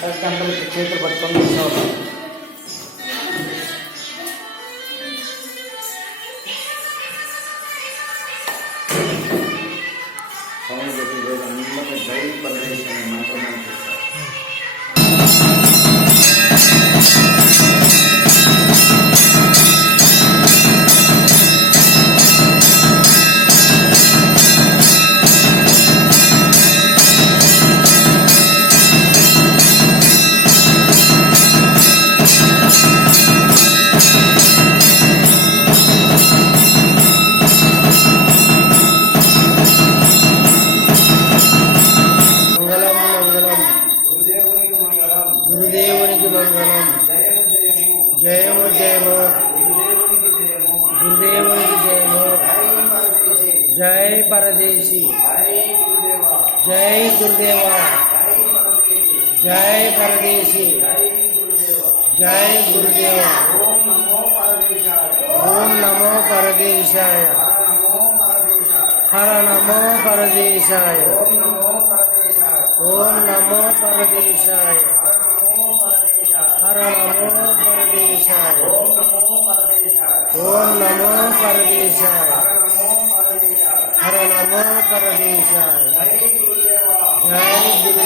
సరిగ్గా చేతులు పట్టుకొని కూర్చోవాలి. సౌండ్ పెట్టి రోజు అందరూ జై పరదేశ్ అనే మంత్రం చేస్తారు. గురుదేవునికి మంగళం. జయము జయము గురుదేవునికి జయము. జై పరదేశి. జై గురుదేవా. జై పరదేశి. జై గురుదేవా. ఓం నమో పరదేశాయ. హర నమో పరదేశాయ. ఓం నమో పరదేశాయ. హర నమో పరదేశాయ. ఓం నమో పరదేశాయ. హర నమో పరదేశాయ. జై గురు.